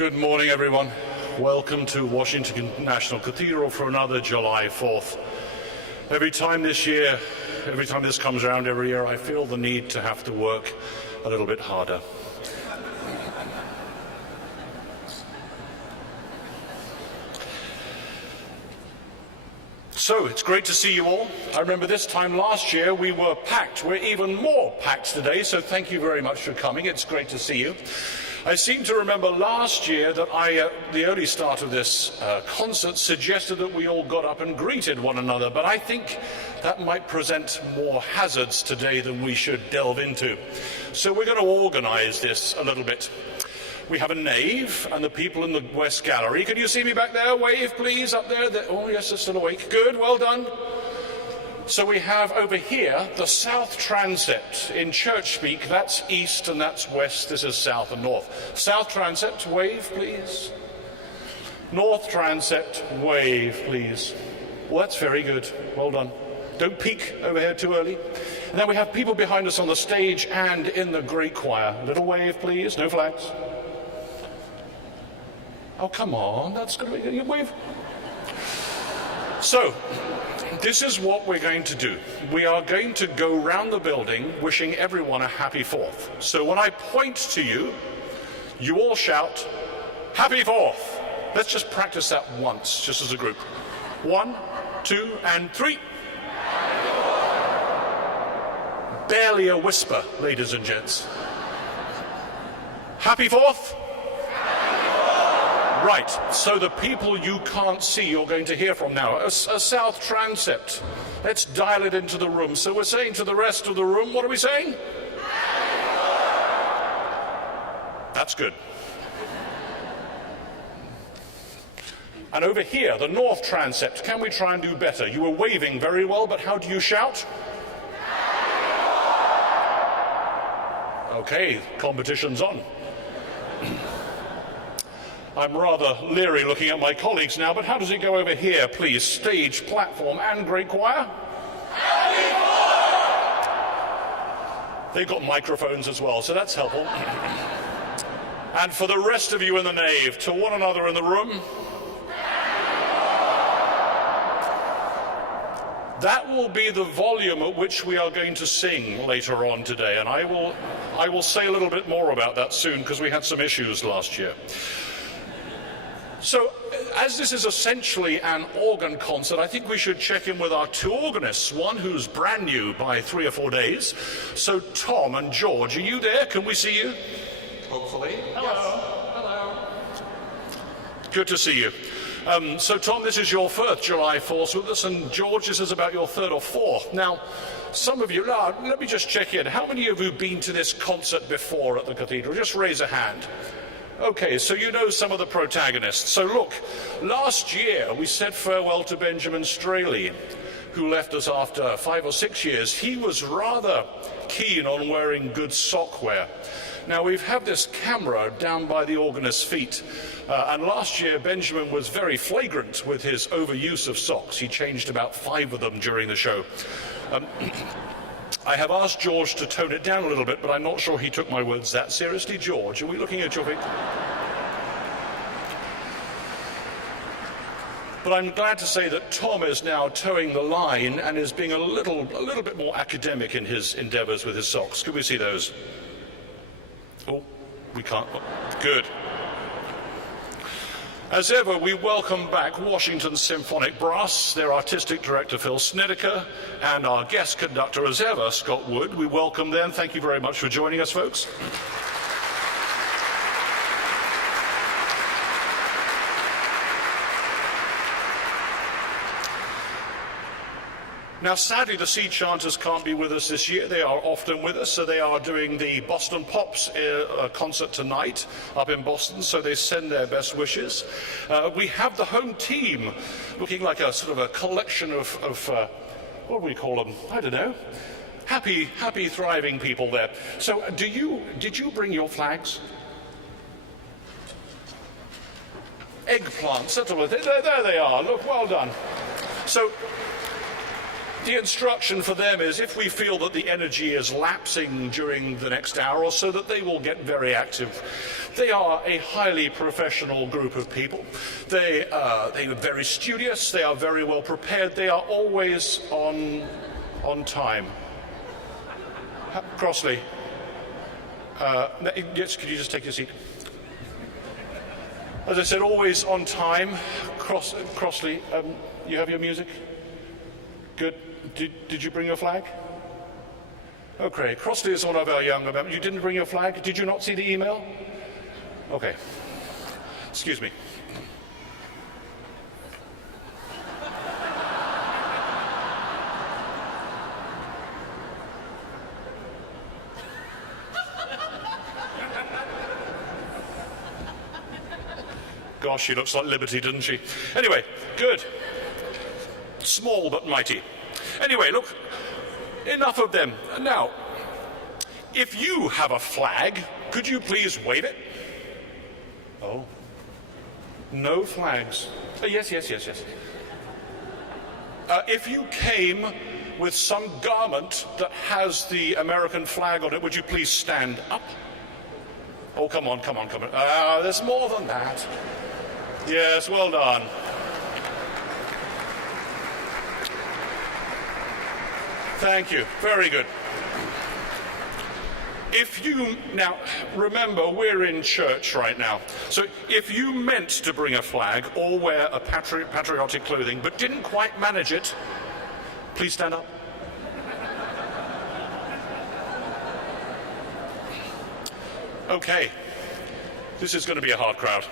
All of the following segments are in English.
Good morning, everyone. Welcome to Washington National Cathedral for another July 4th. Every time this comes around every year, I feel the need to have to work a little bit harder. So, it's great to see you all. I remember this time last year we were packed. We're even more packed today, so thank you very much for coming. It's great to see you. I seem to remember last year that the early start of this concert suggested that we all got up and greeted one another, but I think that might present more hazards today than we should delve into. So we're going to organize this a little bit. We have a nave and the people in the West Gallery. Can you see me back there? Wave, please, up there. Oh, yes, they're still awake. Good, well done. So we have over here the south transept. In church speak, that's east and that's west. This is south and north. South transept, wave, please. North transept, wave, please. Well, that's very good. Well done. Don't peek over here too early. And then we have people behind us on the stage and in the great choir. Little wave, please. No flags. Oh, come on. That's going to be a wave. So, this is what we're going to do. We are going to go round the building wishing everyone a happy 4th. So when I point to you, you all shout, Happy 4th. Let's just practice that once, just as a group. 1, 2, and 3. Barely a whisper, ladies and gents. Happy 4th? Right, so the people you can't see, you're going to hear from now. A south transept. Let's dial it into the room. So we're saying to the rest of the room, what are we saying? That's good. And over here, the north transept. Can we try and do better? You were waving very well, but how do you shout? Okay, competition's on. I'm rather leery looking at my colleagues now, but how does it go over here, please? Stage, platform, and great choir? They've got microphones as well, so that's helpful. And for the rest of you in the nave, to one another in the room, that will be the volume at which we are going to sing later on today, and I will say a little bit more about that soon, because we had some issues last year. So, as this is essentially an organ concert, I think we should check in with our two organists, one who's brand new by 3 or 4 days. So, Tom and George, are you there? Can we see you? Hopefully. Hello. Yes. Hello. Good to see you. So, Tom, this is your first July 4th with us, and George, this is about your 3rd or 4th. Now, some of you, let me just check in. How many of you have been to this concert before at the Cathedral? Just raise a hand. Okay, so you know some of the protagonists. So look, last year we said farewell to Benjamin Straley, who left us after 5 or 6 years. He was rather keen on wearing good sockwear. Now we've had this camera down by the organist's feet, and last year Benjamin was very flagrant with his overuse of socks. He changed about 5 of them during the show. I have asked George to tone it down a little bit, but I'm not sure he took my words that seriously. George, are we looking at your feet? But I'm glad to say that Tom is now towing the line and is being a little bit more academic in his endeavours with his socks. Could we see those? Oh, we can't. Oh, good. As ever, we welcome back Washington Symphonic Brass, their artistic director Phil Snedeker, and our guest conductor as ever, Scott Wood. We welcome them. Thank you very much for joining us, folks. Now, sadly, the sea chanters can't be with us this year. They are often with us, so they are doing the Boston Pops concert tonight up in Boston, so they send their best wishes. We have the home team looking like a sort of a collection of what do we call them? I don't know. Happy, thriving people there. So, did you bring your flags? Eggplants, there they are. Look, well done. So, The instruction for them is if we feel that the energy is lapsing during the next hour or so, that they will get very active. They are a highly professional group of people. They are very studious. They are very well prepared. They are always on time. Crossley, yes, could you just take your seat? As I said, always on time. Crossley, you have your music? Good. Did you bring your flag? Okay, Crossley is one of our younger members. You didn't bring your flag? Did you not see the email? Okay. Excuse me. Gosh, she looks like Liberty, doesn't she? Anyway, good. Small but mighty. Anyway, look, enough of them. Now, if you have a flag, could you please wave it? Oh. No flags. Yes. If you came with some garment that has the American flag on it, would you please stand up? Oh, come on. There's more than that. Yes, well done. Thank you. Very good. Now, remember, we're in church right now. So if you meant to bring a flag or wear a patriotic clothing but didn't quite manage it, please stand up. Okay. This is going to be a hard crowd.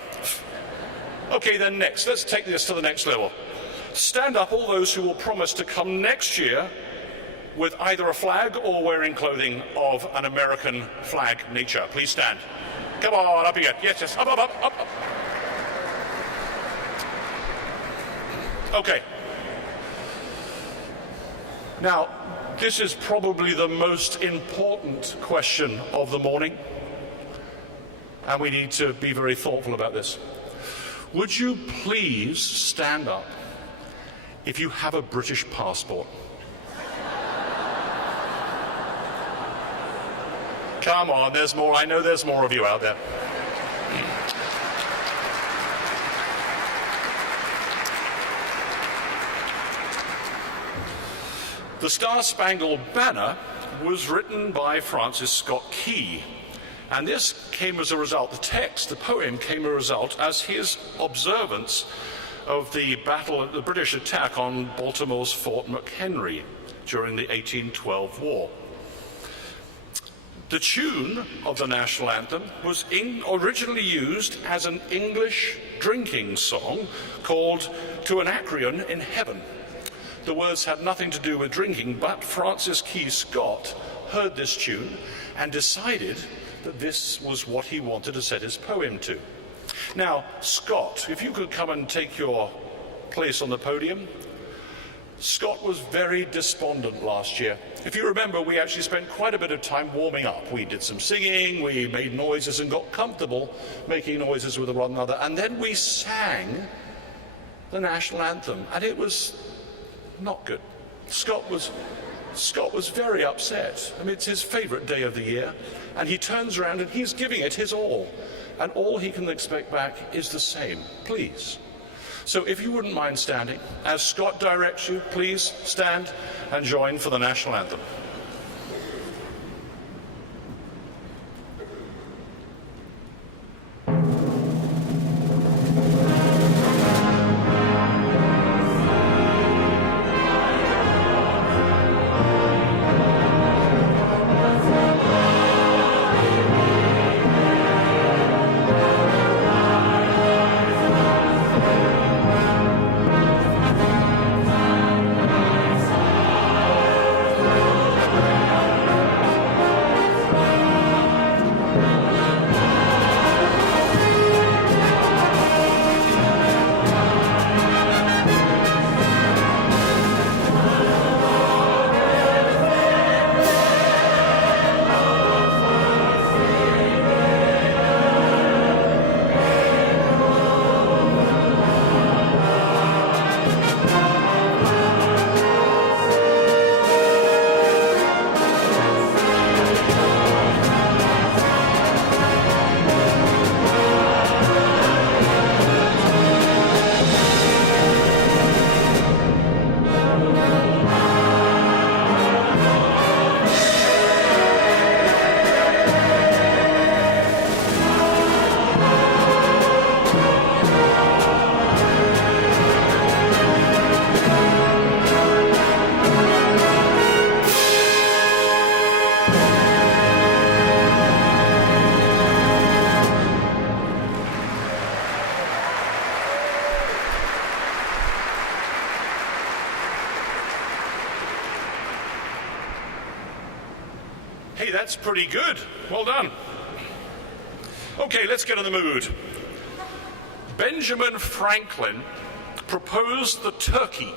Okay, then next. Let's take this to the next level. Stand up all those who will promise to come next year with either a flag or wearing clothing of an American flag nature. Please stand. Come on, up you get. Yes. Up. Okay. Now, this is probably the most important question of the morning, and we need to be very thoughtful about this. Would you please stand up if you have a British passport? Come on, there's more. I know there's more of you out there. The Star-Spangled Banner was written by Francis Scott Key, and this came as a result, the poem came as a result as his observance of the British attack on Baltimore's Fort McHenry during the 1812 war. The tune of the national anthem was originally used as an English drinking song called To an Anacreon in Heaven. The words had nothing to do with drinking, but Francis Key Scott heard this tune and decided that this was what he wanted to set his poem to. Now, Scott, if you could come and take your place on the podium. Scott was very despondent last year. If you remember, we actually spent quite a bit of time warming up. We did some singing, we made noises and got comfortable making noises with one another, and then we sang the national anthem, and it was not good. Scott was very upset. I mean, it's his favourite day of the year, and he turns around and he's giving it his all, and all he can expect back is the same. Please. So if you wouldn't mind standing, as Scott directs you, please stand and join for the national anthem. Hey, that's pretty good. Well done. Okay, let's get in the mood. Benjamin Franklin proposed the turkey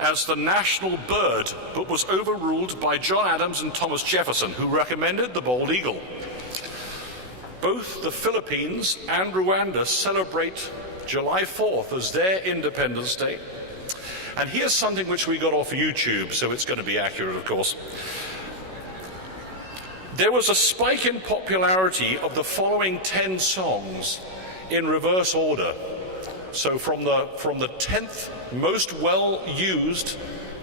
as the national bird, but was overruled by John Adams and Thomas Jefferson, who recommended the bald eagle. Both the Philippines and Rwanda celebrate July 4th as their Independence Day. And here's something which we got off YouTube, so it's going to be accurate, of course. There was a spike in popularity of the following 10 songs in reverse order. So from the 10th most well-used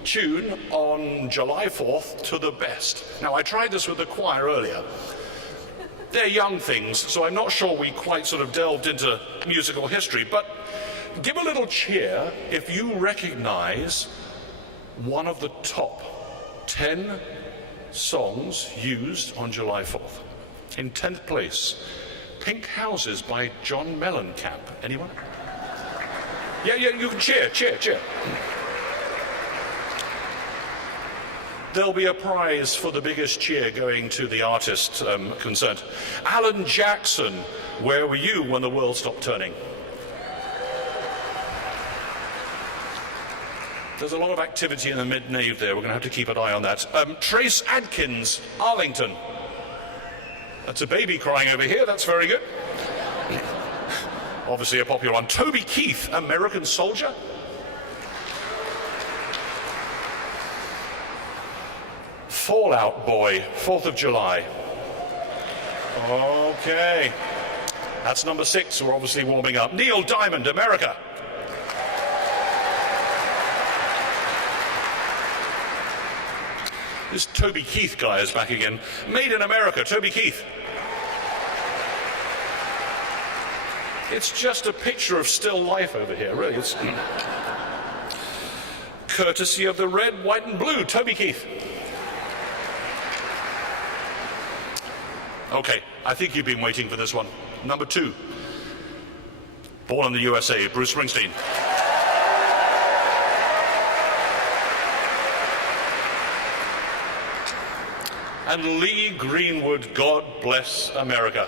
tune on July 4th to the best. Now, I tried this with the choir earlier. They're young things, so I'm not sure we quite sort of delved into musical history, but give a little cheer if you recognize one of the top 10 songs used on July 4th. In 10th place, Pink Houses by John Mellencamp. Anyone? Yeah, you can cheer. There'll be a prize for the biggest cheer going to the artist concerned. Alan Jackson, Where Were You When the World Stopped Turning? There's a lot of activity in the mid-nave there. We're going to have to keep an eye on that. Trace Adkins, Arlington. That's a baby crying over here. That's very good. Obviously a popular one. Toby Keith, American Soldier. Fallout Boy, 4th of July. Okay. That's number 6. We're obviously warming up. Neil Diamond, America. This Toby Keith guy is back again. Made in America, Toby Keith. It's just a picture of still life over here, really. It's courtesy of the red, white and blue, Toby Keith. Okay, I think you've been waiting for this one. Number 2. Born in the USA, Bruce Springsteen. And Lee Greenwood, God Bless America.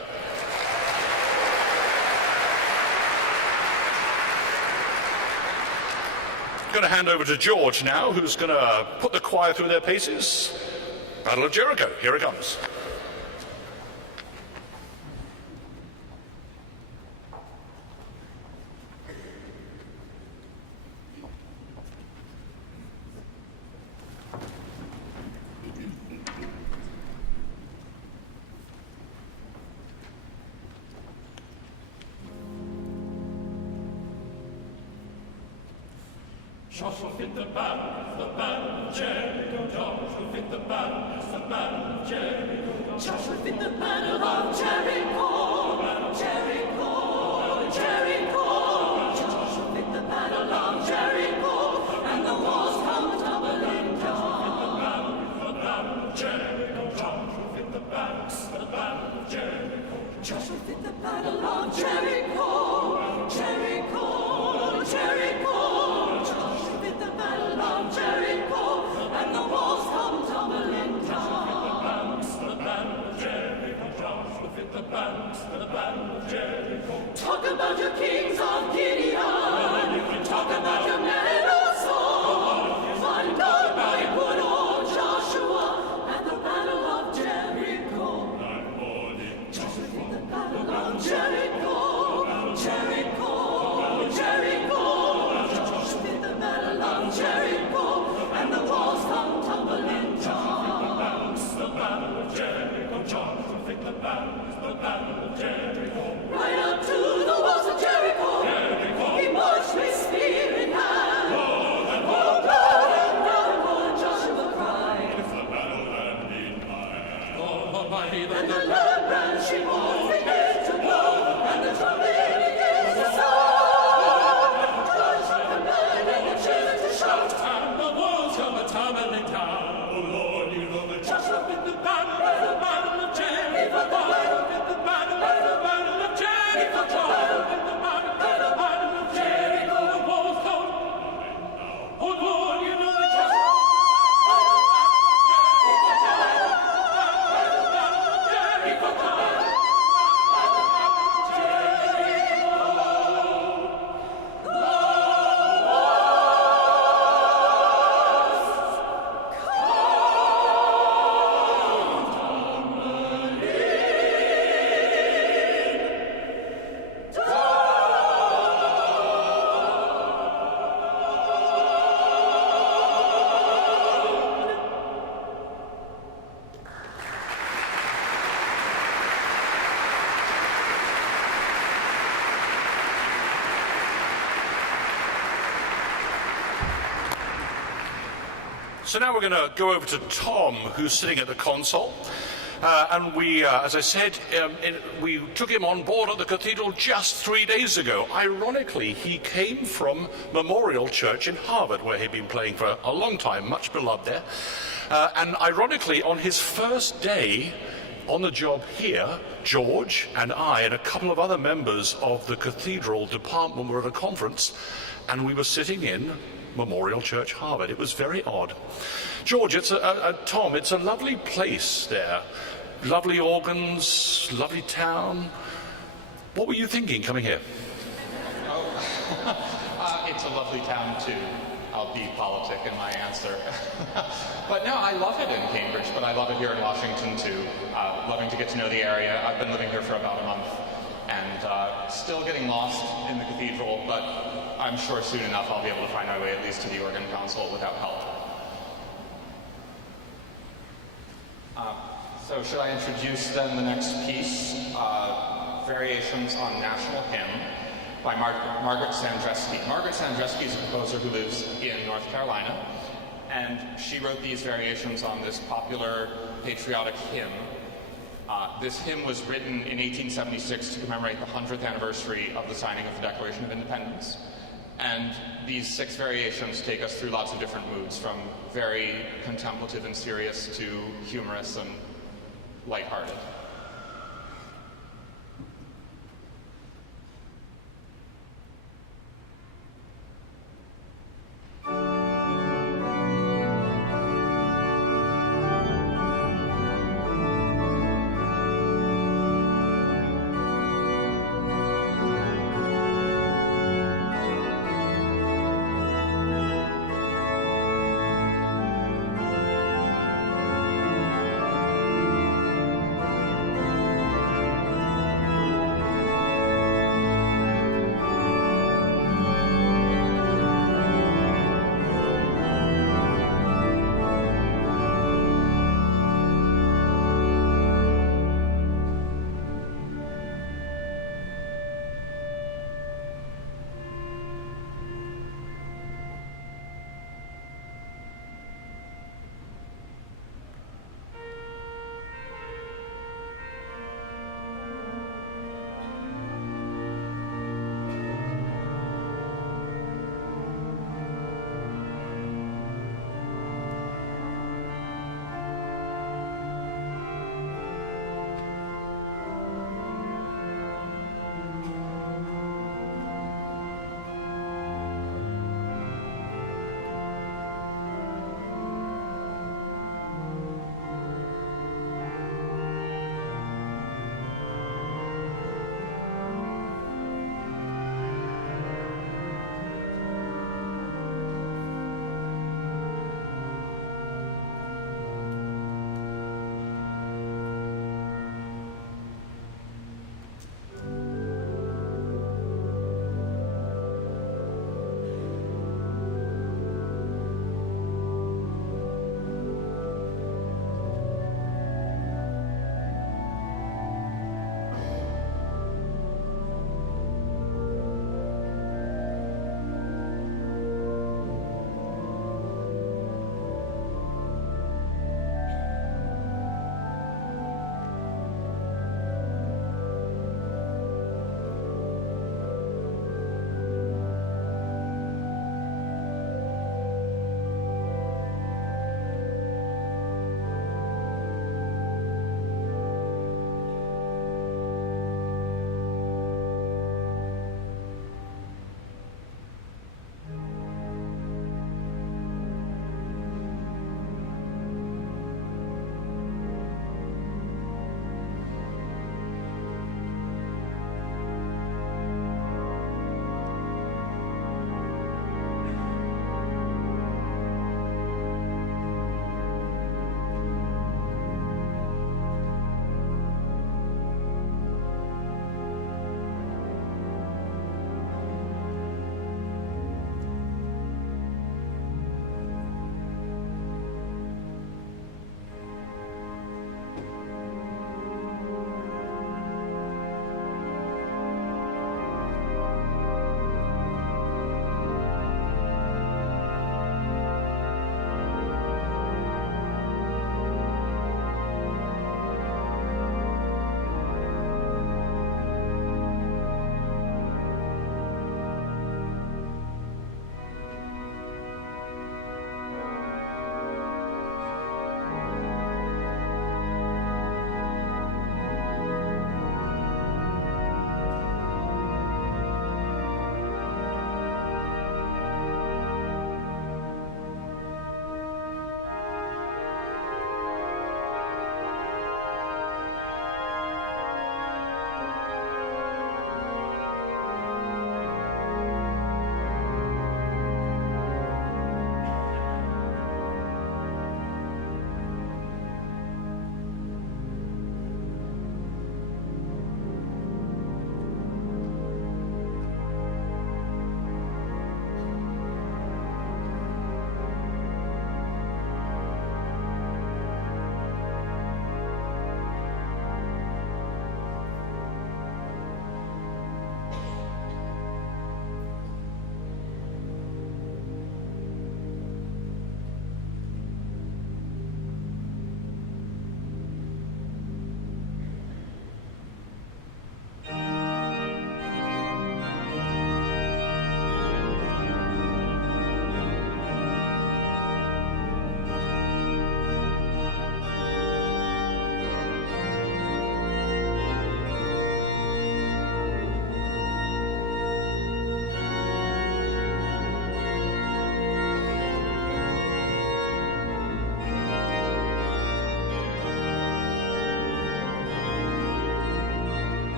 I'm going to hand over to George now, who's going to put the choir through their paces. Battle of Jericho, here it comes. Josh will fit the battle of Jericho. Josh will fit the battle of Jericho. Josh will fit the battle of Jericho. Jericho, Jericho. Josh will fit the battle of Jericho, and the walls come tumbling down. The battle of Jericho. Josh will fit the battle of Jericho. Josh will fit the battle of Jericho. Jericho, Jericho. Jericho, and the walls come tumbling down. The battle of Jericho, Josh will fit the battle So now we're going to go over to Tom, who's sitting at the console. And we, as I said, we took him on board at the Cathedral just 3 days ago. Ironically, he came from Memorial Church in Harvard, where he'd been playing for a long time, much beloved there. And ironically, on his first day on the job here, George and I and a couple of other members of the Cathedral department were at a conference, and we were sitting in Memorial Church, Harvard. It was very odd. George, Tom, it's a lovely place there. Lovely organs, lovely town. What were you thinking coming here? It's a lovely town too. I'll be politic in my answer. But no, I love it in Cambridge, but I love it here in Washington too. Loving to get to know the area. I've been living here for about a month and still getting lost in the cathedral, but I'm sure soon enough I'll be able to find my way at least to the organ console without help. So should I introduce then the next piece, Variations on National Hymn by Margaret Sandreski. Margaret Sandreski is a composer who lives in North Carolina, and she wrote these variations on this popular patriotic hymn. This hymn was written in 1876 to commemorate the 100th anniversary of the signing of the Declaration of Independence. And these 6 variations take us through lots of different moods, from very contemplative and serious to humorous and lighthearted.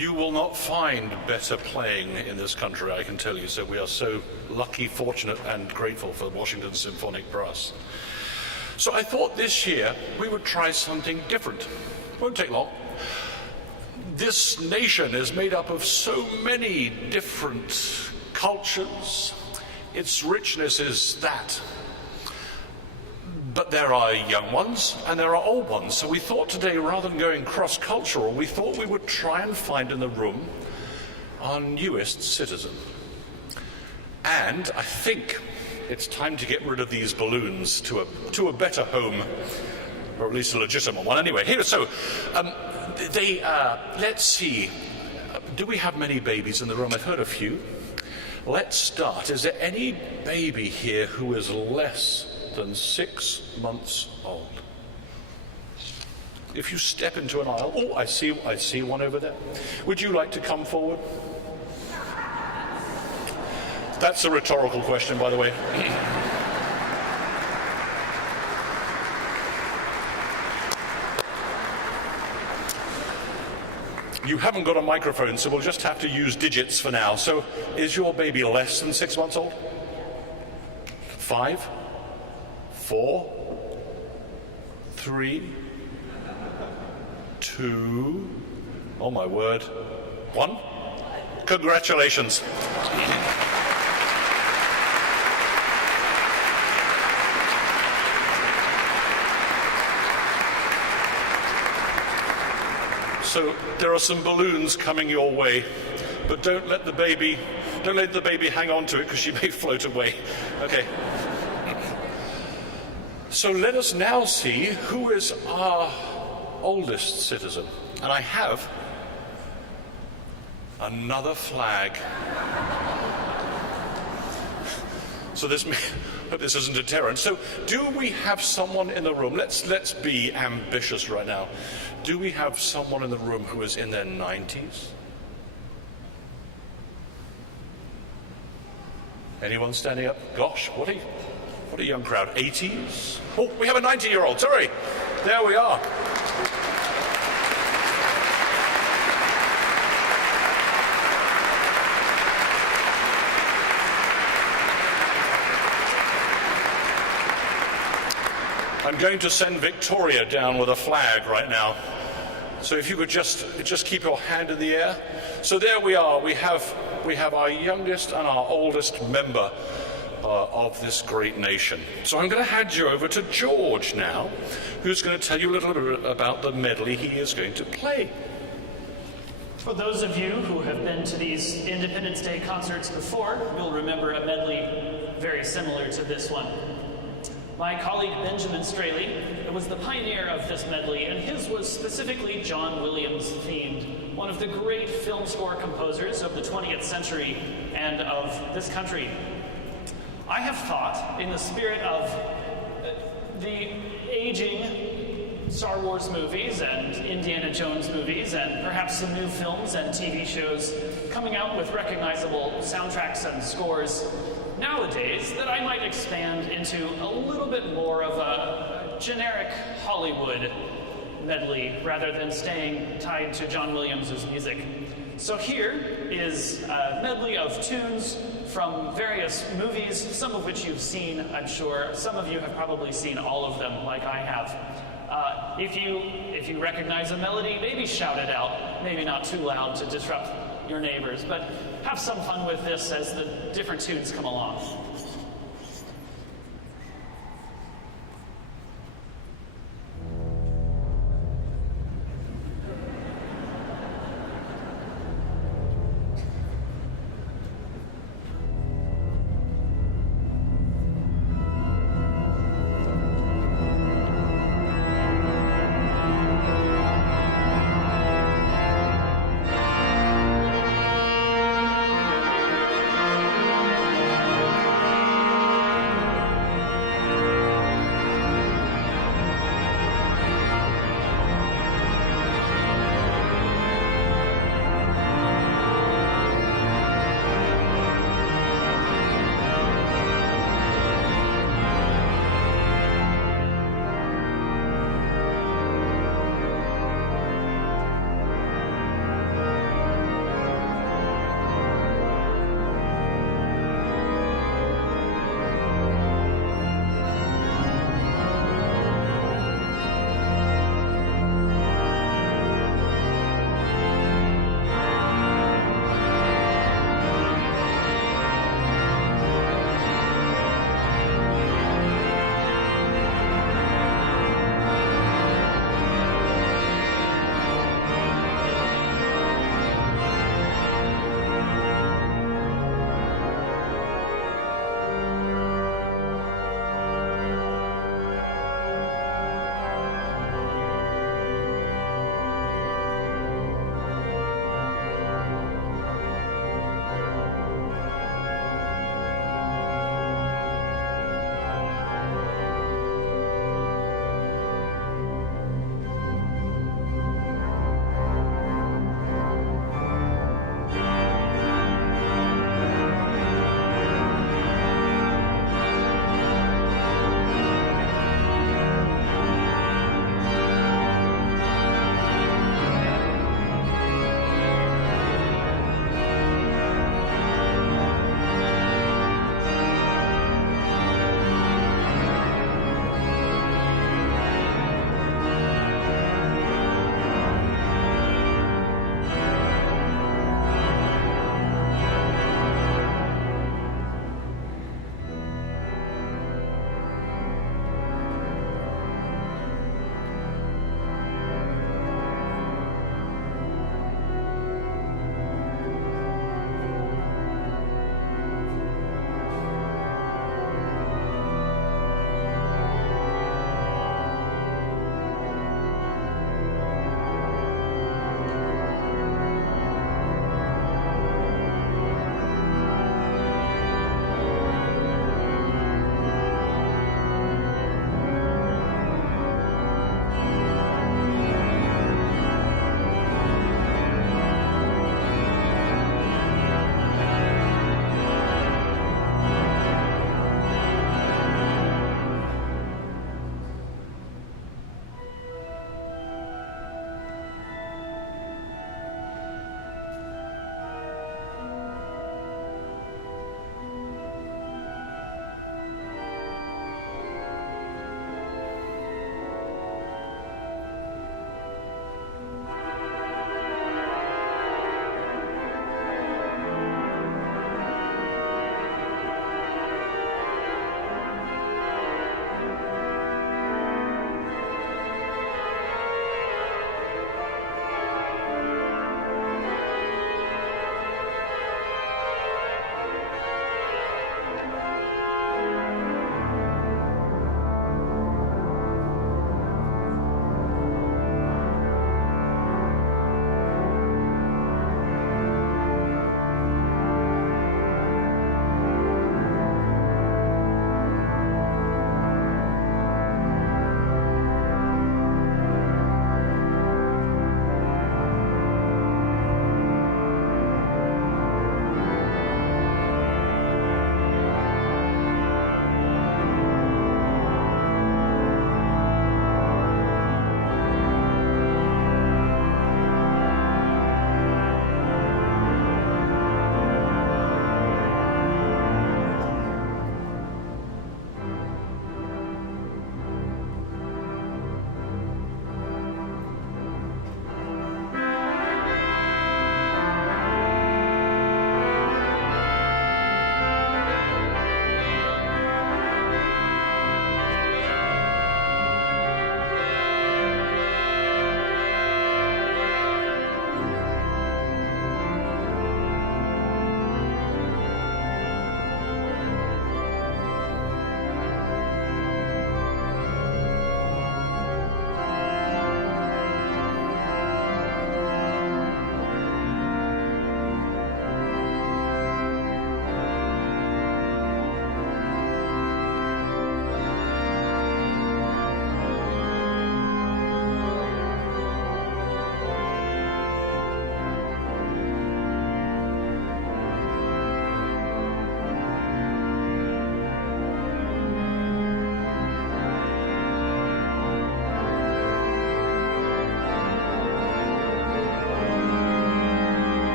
You will not find better playing in this country, I can tell you. So we are so lucky, fortunate, and grateful for Washington Symphonic Brass. So I thought this year we would try something different. Won't take long. This nation is made up of so many different cultures. Its richness is that. But there are young ones and there are old ones. So we thought today, rather than going cross-cultural, we thought we would try and find in the room our newest citizen. And I think it's time to get rid of these balloons to a better home, or at least a legitimate one. Anyway, here, so let's see. Do we have many babies in the room? I've heard a few. Let's start. Is there any baby here who is less than 6 months old? If you step into an aisle, oh, I see one over there. Would you like to come forward? That's a rhetorical question, by the way. You haven't got a microphone, so we'll just have to use digits for now. So, is your baby less than 6 months old? 5? 4, 3, 2, oh my word, 1. Congratulations. So there are some balloons coming your way, but don't let the baby hang on to it because she may float away. Okay. So let us now see who is our oldest citizen. And I have another flag. So this isn't a deterrent. So do we have someone in the room? Let's be ambitious right now. Do we have someone in the room who is in their 90s? Anyone standing up? Gosh, what a young crowd. 80s? Oh, we have a 90-year-old. Sorry. There we are. I'm going to send Victoria down with a flag right now. So if you could just keep your hand in the air. So there we are. We have our youngest and our oldest member of this great nation. So I'm going to hand you over to George now, who's going to tell you a little bit about the medley he is going to play. For those of you who have been to these Independence Day concerts before, you'll remember a medley very similar to this one. My colleague Benjamin Straley was the pioneer of this medley, and his was specifically John Williams themed, one of the great film score composers of the 20th century and of this country. I have thought, in the spirit of the aging Star Wars movies and Indiana Jones movies and perhaps some new films and TV shows coming out with recognizable soundtracks and scores nowadays, that I might expand into a little bit more of a generic Hollywood medley rather than staying tied to John Williams' music. So here is a medley of tunes from various movies, some of which you've seen, I'm sure. Some of you have probably seen all of them, like I have. If you recognize a melody, maybe shout it out. Maybe not too loud to disrupt your neighbors, but have some fun with this as the different tunes come along.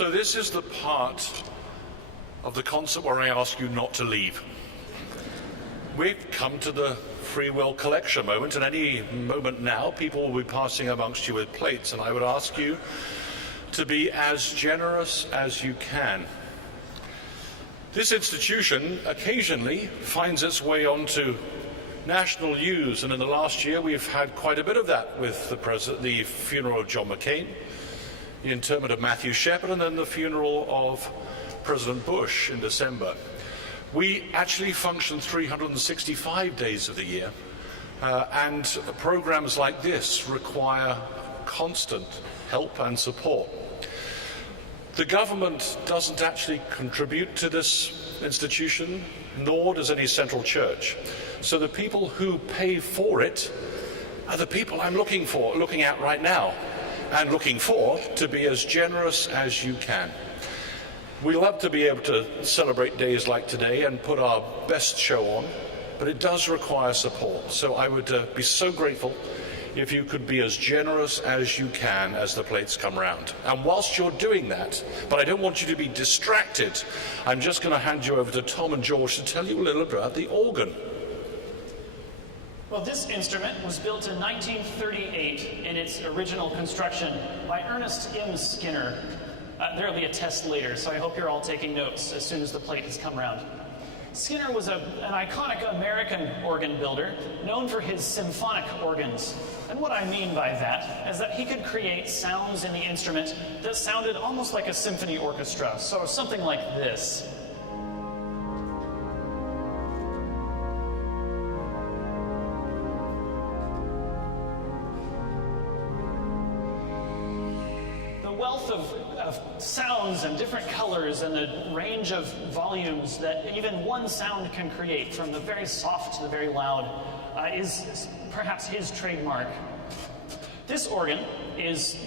So this is the part of the concert where I ask you not to leave. We've come to the free will collection moment, and any moment now people will be passing amongst you with plates, and I would ask you to be as generous as you can. This institution occasionally finds its way onto national news, and in the last year we've had quite a bit of that with the funeral of John McCain, the interment of Matthew Shepard, and then the funeral of President Bush in December. We actually function 365 days of the year, and programs like this require constant help and support. The government doesn't actually contribute to this institution, nor does any central church. So the people who pay for it are the people I'm looking at right now, and looking for to be as generous as you can. We love to be able to celebrate days like today and put our best show on, but it does require support. So I would be so grateful if you could be as generous as you can as the plates come round. And whilst you're doing that, but I don't want you to be distracted, I'm just going to hand you over to Tom and George to tell you a little about the organ. Well, this instrument was built in 1938 in its original construction by Ernest M. Skinner. There'll be a test later, so I hope you're all taking notes as soon as the plate has come around. Skinner was an iconic American organ builder known for his symphonic organs. And what I mean by that is that he could create sounds in the instrument that sounded almost like a symphony orchestra, so something like this. Wealth of sounds and different colors and the range of volumes that even one sound can create, from the very soft to the very loud, is perhaps his trademark. This organ is,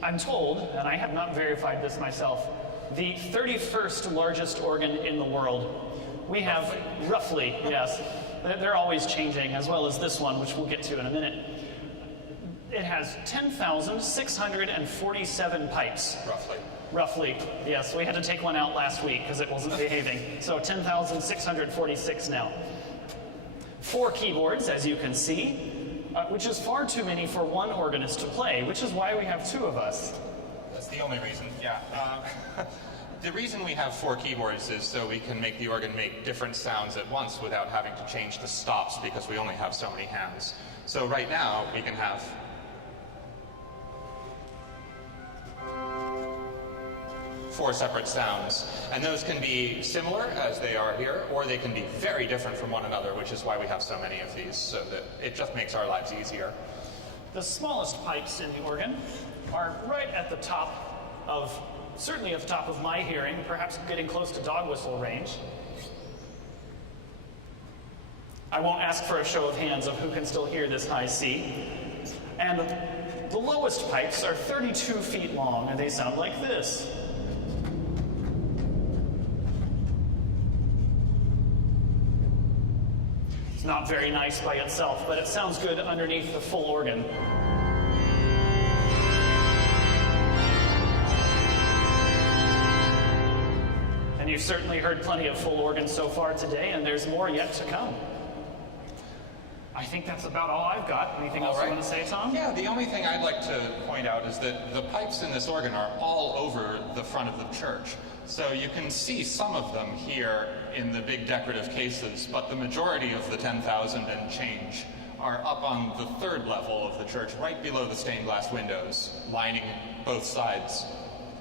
I'm told, and I have not verified this myself, the 31st largest organ in the world. We have roughly, yes, they're always changing, as well as this one, which we'll get to in a minute. It has 10,647 pipes. Roughly, yes. We had to take one out last week because it wasn't behaving. So 10,646 now. 4 keyboards, as you can see, which is far too many for one organist to play, which is why we have 2 of us. That's the only reason, yeah. The reason we have 4 keyboards is so we can make the organ make different sounds at once without having to change the stops, because we only have so many hands. So right now we can have 4 separate sounds, and those can be similar as they are here, or they can be very different from one another, which is why we have so many of these, so that it just makes our lives easier. The smallest pipes in the organ are right at the top of, certainly at the top of my hearing, perhaps getting close to dog whistle range. I won't ask for a show of hands of who can still hear this high C. And the lowest pipes are 32 feet long, and they sound like this. It's not very nice by itself, but it sounds good underneath the full organ. And you've certainly heard plenty of full organs so far today, and there's more yet to come. I think that's about all I've got. Anything else you want to say, Tom? Yeah, the only thing I'd like to point out is that the pipes in this organ are all over the front of the church. So you can see some of them here in the big decorative cases, but the majority of the 10,000 and change are up on the 3rd level of the church, right below the stained glass windows, lining both sides.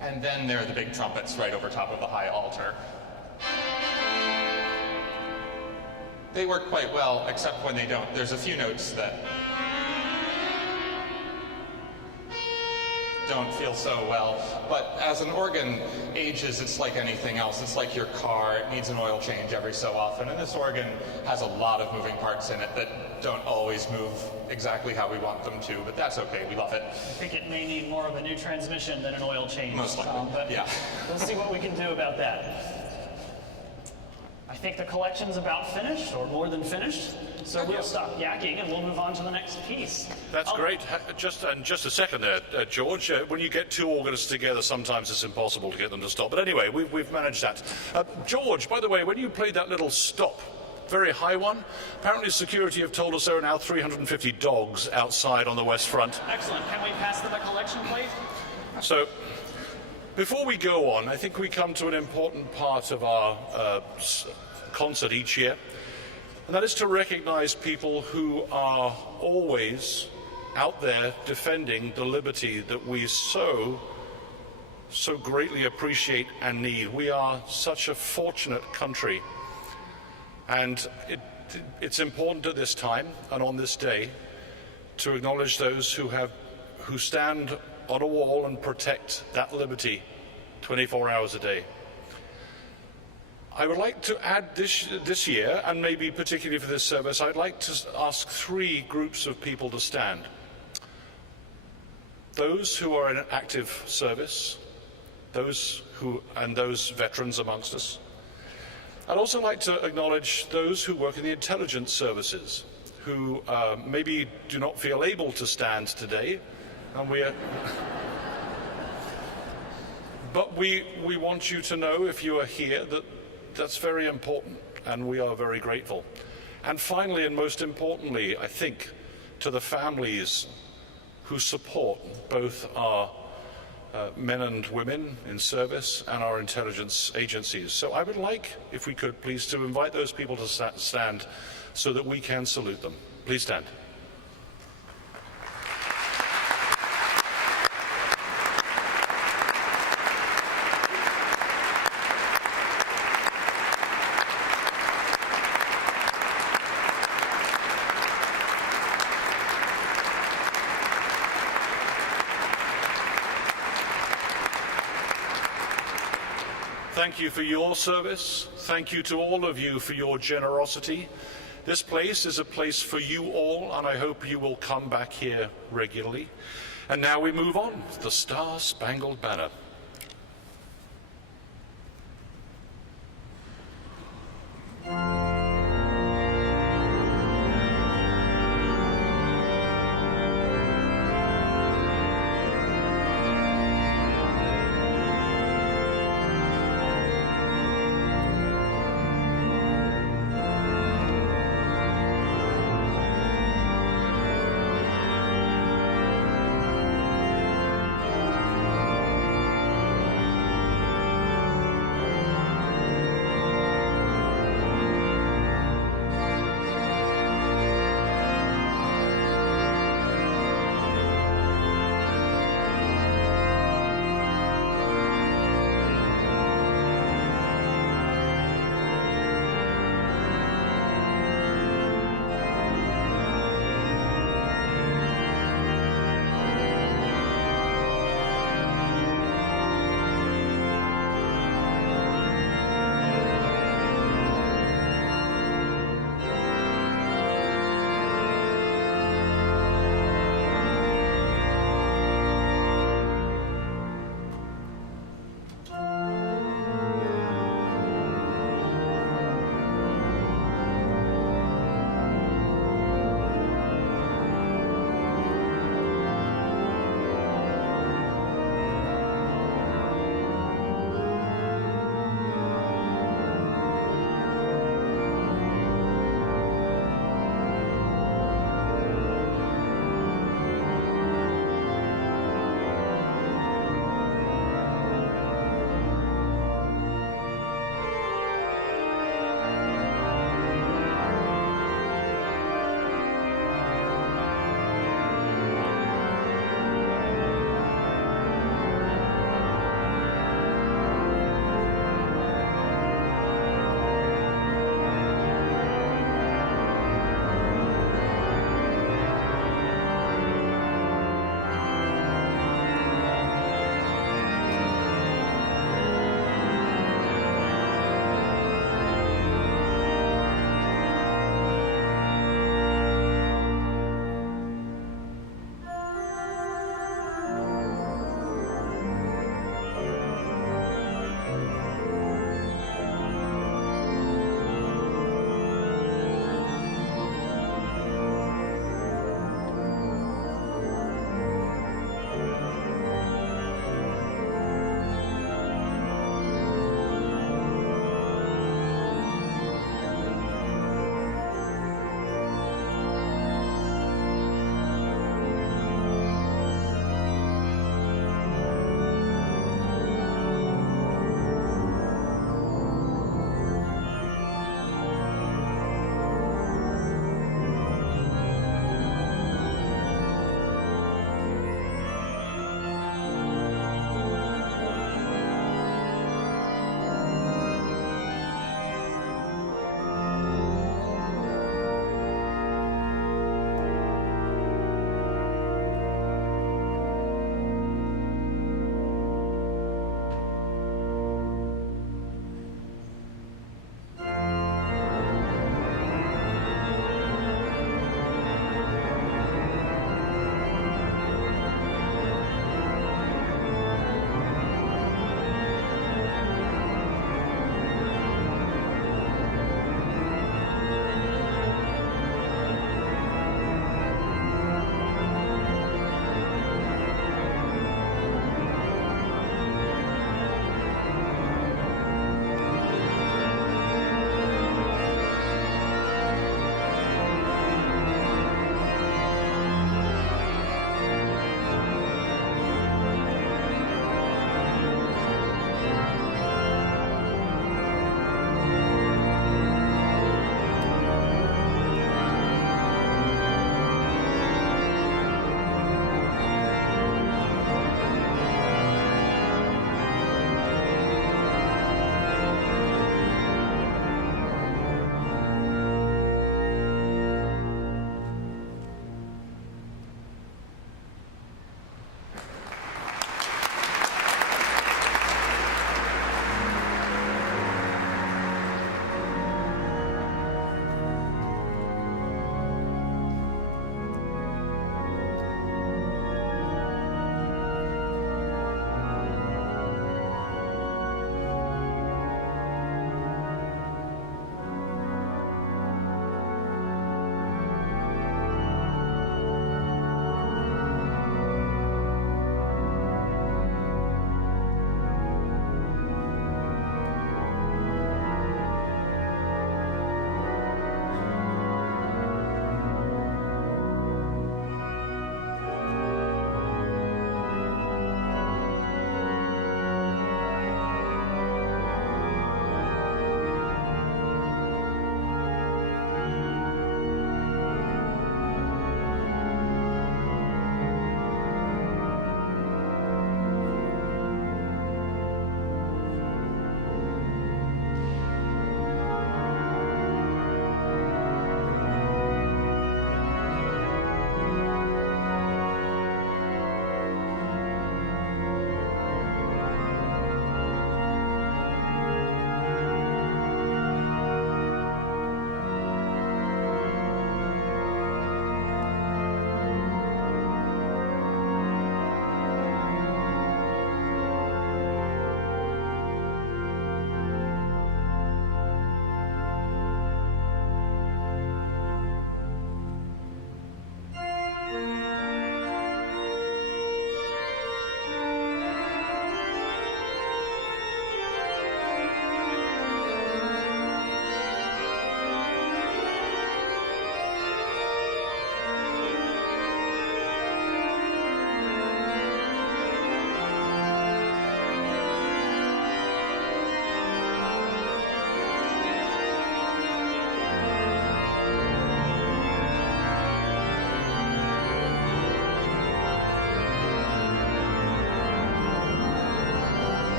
And then there are the big trumpets right over top of the high altar. They work quite well, except when they don't. There's a few notes that don't feel so well. But as an organ ages, it's like anything else. It's like your car. It needs an oil change every so often. And this organ has a lot of moving parts in it that don't always move exactly how we want them to, but that's okay. We love it. I think it may need more of a new transmission than an oil change. Most likely, but yeah. We'll see what we can do about that. I think the collection's about finished, or more than finished. So we'll stop yakking and we'll move on to the next piece. That's great. Just a second there, George. When you get two organists together, sometimes it's impossible to get them to stop. But anyway, we've managed that. George, by the way, when you played that little stop, very high one, apparently security have told us there are now 350 dogs outside on the west front. Excellent. Can we pass them a collection plate? So, before we go on, I think we come to an important part of our concert each year, and that is to recognize people who are always out there defending the liberty that we so greatly appreciate and need. We are such a fortunate country, and it's important at this time and on this day to acknowledge those who stand on a wall and protect that liberty 24 hours a day. I would like to add this year, and maybe particularly for this service, I'd like to ask three groups of people to stand. Those who are in an active service, those veterans amongst us. I'd also like to acknowledge those who work in the intelligence services, who maybe do not feel able to stand today, and but we want you to know, if you are here, that that's very important, and we are very grateful. And finally, and most importantly, I think, to the families who support both our men and women in service and our intelligence agencies. So I would like, if we could, please, to invite those people to stand so that we can salute them. Please stand. Thank you for your service. Thank you to all of you for your generosity. This place is a place for you all, and I hope you will come back here regularly. And now we move on, the Star-Spangled Banner.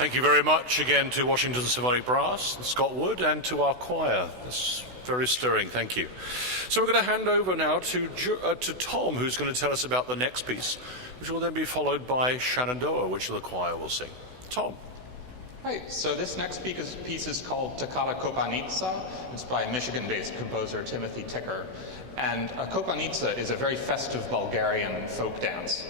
Thank you very much again to Washington Symphonic Brass, and Scott Wood, and to our choir. That's very stirring, thank you. So we're going to hand over now to Tom, who's going to tell us about the next piece, which will then be followed by Shenandoah, which the choir will sing. Tom. Right, so this next piece is called Toccata Kopanitsa. It's by Michigan-based composer Timothy Ticker. And a kopanitsa is a very festive Bulgarian folk dance.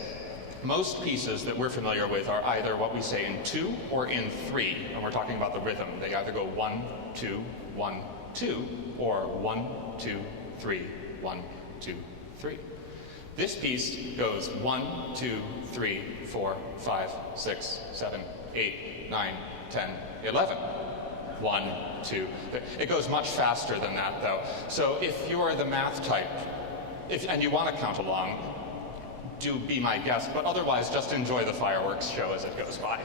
Most pieces that we're familiar with are either what we say in 2 or in 3, and we're talking about the rhythm. They either go 1, 2, 1, 2, or 1, 2, 3, 1, 2, 3. This piece goes 1, 2, 3, 4, 5, 6, 7, 8, 9, 10, 11. 1, 2. It goes much faster than that, though. So if you're the math type, and you want to count along, do be my guest, but otherwise just enjoy the fireworks show as it goes by.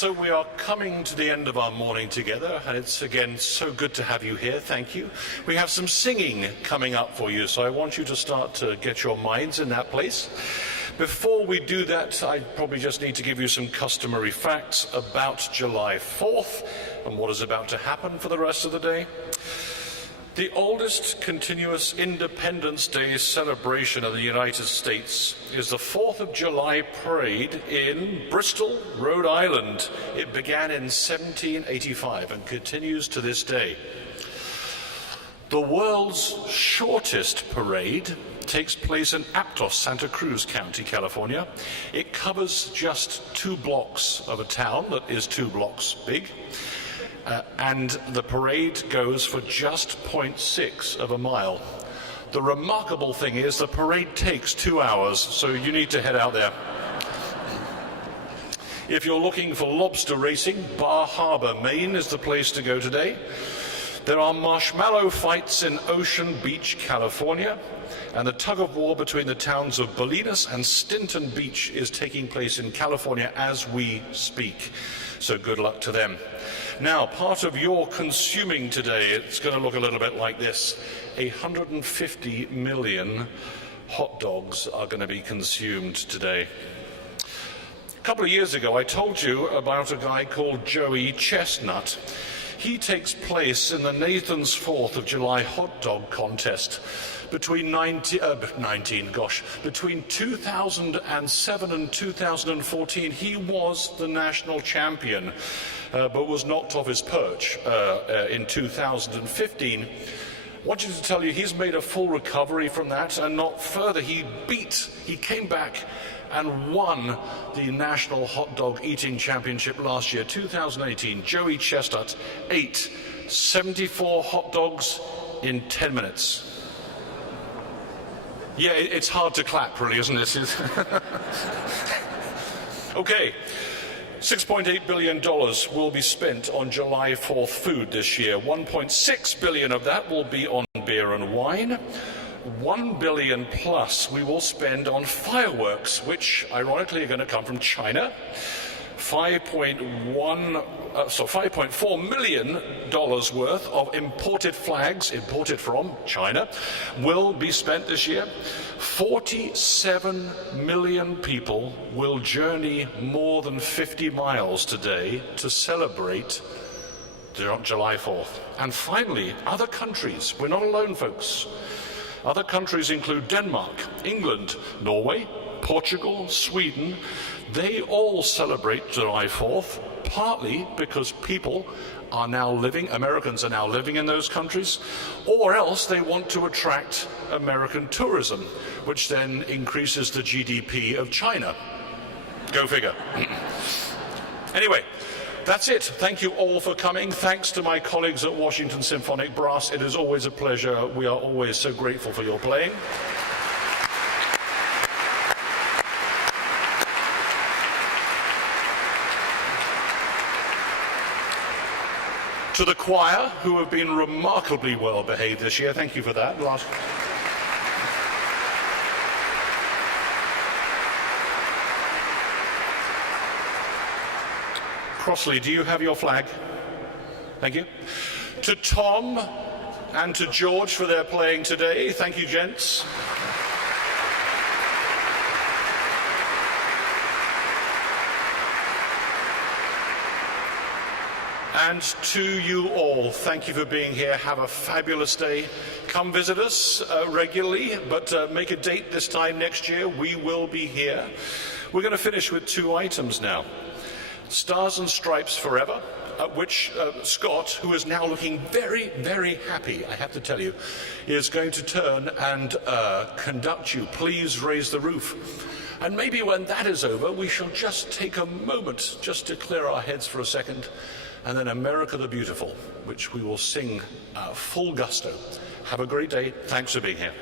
So we are coming to the end of our morning together, and it's again so good to have you here. Thank you. We have some singing coming up for you, so I want you to start to get your minds in that place. Before we do that, I probably just need to give you some customary facts about July 4th and what is about to happen for the rest of the day. The oldest continuous Independence Day celebration in the United States is the 4th of July parade in Bristol, Rhode Island. It began in 1785 and continues to this day. The world's shortest parade takes place in Aptos, Santa Cruz County, California. It covers just 2 blocks of a town that is 2 blocks big. And the parade goes for just 0.6 of a mile. The remarkable thing is the parade takes 2 hours, so you need to head out there. If you're looking for lobster racing, Bar Harbor, Maine is the place to go today. There are marshmallow fights in Ocean Beach, California, and the tug-of-war between the towns of Bolinas and Stinton Beach is taking place in California as we speak. So good luck to them. Now, part of your consuming today, it's going to look a little bit like this. 150 million hot dogs are going to be consumed today. A couple of years ago, I told you about a guy called Joey Chestnut. He takes place in the Nathan's 4th of July hot dog contest between 2007 and 2014. He was the national champion, but was knocked off his perch in 2015. I want you to tell you he's made a full recovery from that, and not further. He came back and won the National Hot Dog Eating Championship last year, 2018. Joey Chestnut ate 74 hot dogs in 10 minutes. Yeah, it's hard to clap, really, isn't it? Okay, $6.8 billion will be spent on July 4th food this year. $1.6 billion of that will be on beer and wine. $1 billion plus we will spend on fireworks, which ironically are going to come from China. $5.4 million worth of imported flags, imported from China, will be spent this year. 47 million people will journey more than 50 miles today to celebrate July 4th. And finally, other countries. We're not alone, folks. Other countries include Denmark, England, Norway, Portugal, Sweden. They all celebrate July 4th, partly because Americans are now living in those countries, or else they want to attract American tourism, which then increases the GDP of China. Go figure. Anyway, that's it. Thank you all for coming. Thanks to my colleagues at Washington Symphonic Brass. It is always a pleasure. We are always so grateful for your playing. To the choir, who have been remarkably well behaved this year, thank you for that. Crossley, do you have your flag? Thank you. To Tom and to George for their playing today, thank you, gents. And to you all, thank you for being here. Have a fabulous day. Come visit us regularly, but make a date this time next year. We will be here. We're going to finish with 2 items now. Stars and Stripes Forever, which Scott, who is now looking very, very happy, I have to tell you, is going to turn and conduct you. Please raise the roof. And maybe when that is over, we shall just take a moment just to clear our heads for a second, and then America the Beautiful, which we will sing full gusto. Have a great day. Thanks for being here.